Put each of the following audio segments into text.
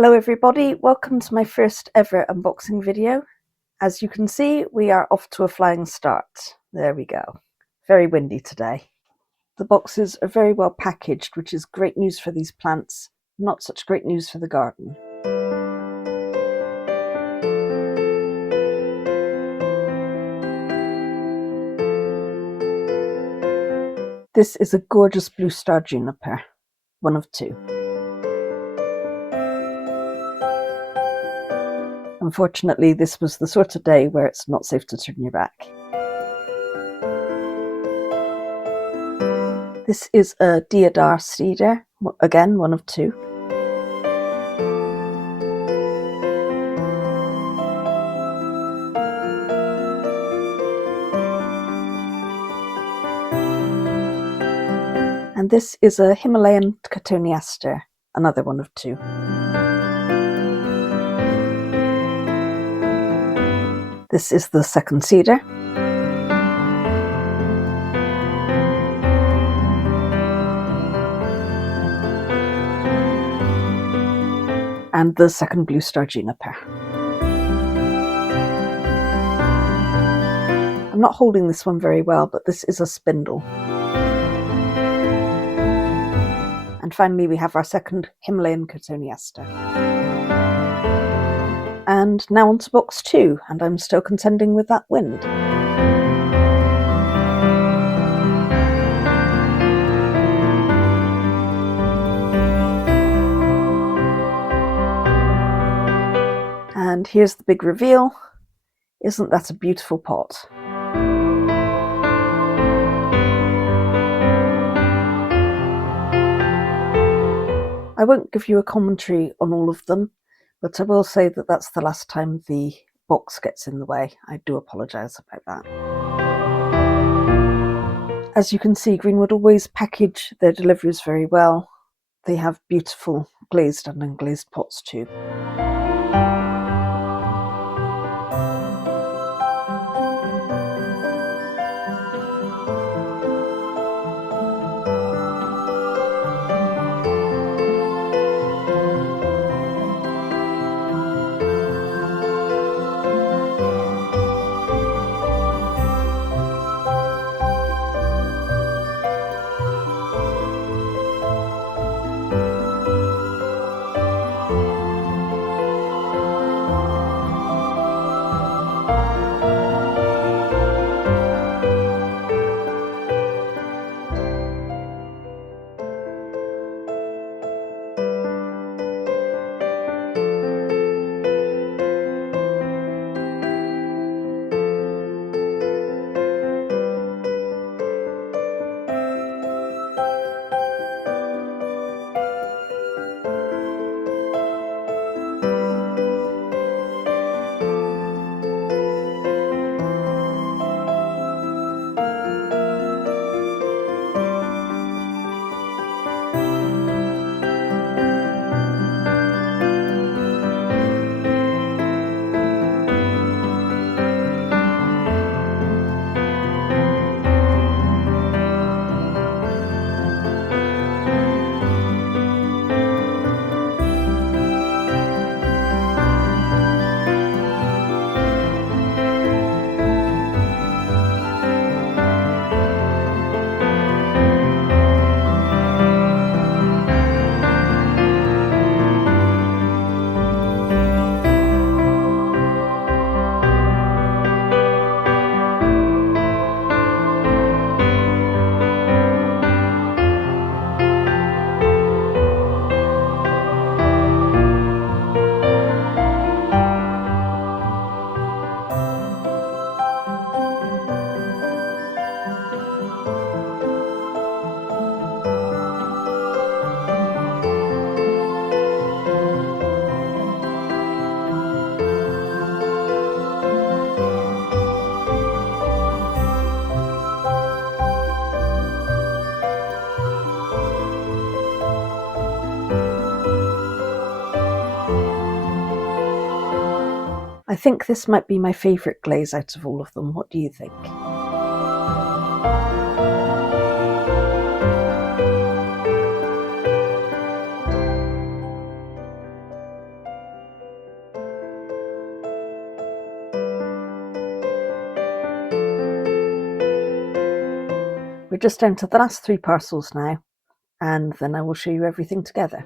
Hello everybody, welcome to my first ever unboxing video. As you can see, we are off to a flying start. There we go. Very windy today. The boxes are very well packaged, which is great news for these plants, not such great news for the garden. This is a gorgeous blue star juniper, one of two. Unfortunately, this was the sort of day where it's not safe to turn your back. This is a deodar cedar, again one of two. And this is a Himalayan cotoneaster, another one of two. This is the second cedar. And the second blue star juniper. I'm not holding this one very well, but this is a spindle. And finally we have our second Himalayan cotoneaster. And now on to box 2, and I'm still contending with that wind. And here's the big reveal. Isn't that a beautiful pot? I won't give you a commentary on all of them, but I will say that that's the last time the box gets in the way. I do apologise about that. As you can see, Greenwood always package their deliveries very well. They have beautiful glazed and unglazed pots too. I think this might be my favourite glaze out of all of them. What do you think? We're just down to the last 3 parcels now, and then I will show you everything together.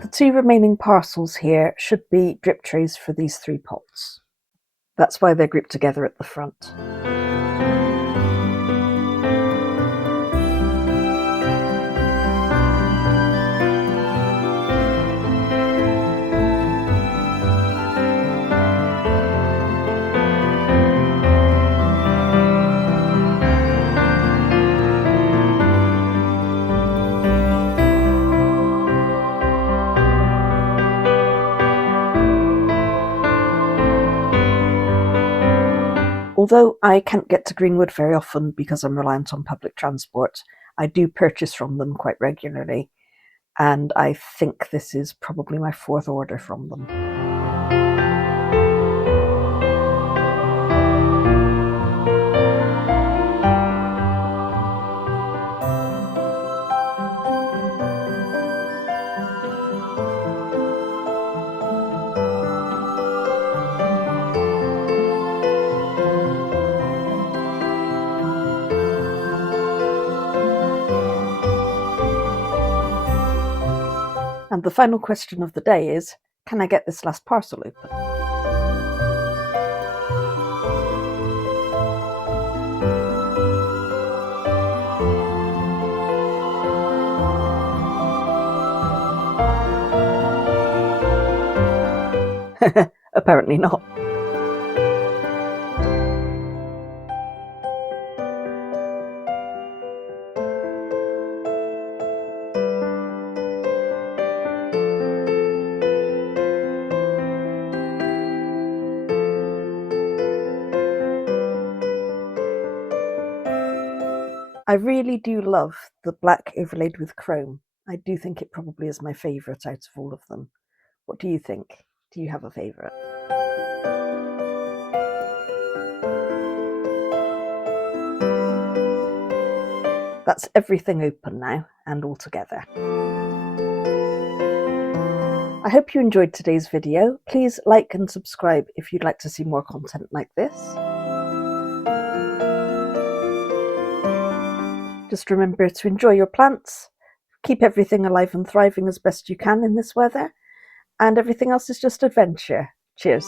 The 2 remaining parcels here should be drip trays for these 3 pots. That's why they're grouped together at the front. Although I can't get to Greenwood very often because I'm reliant on public transport, I do purchase from them quite regularly, and I think this is probably my 4th order from them. And the final question of the day is, can I get this last parcel open? Apparently not. I really do love the black overlaid with chrome. I do think it probably is my favourite out of all of them. What do you think? Do you have a favourite? That's everything open now and all together. I hope you enjoyed today's video. Please like and subscribe if you'd like to see more content like this. Just remember to enjoy your plants, keep everything alive and thriving as best you can in this weather, and everything else is just adventure. Cheers.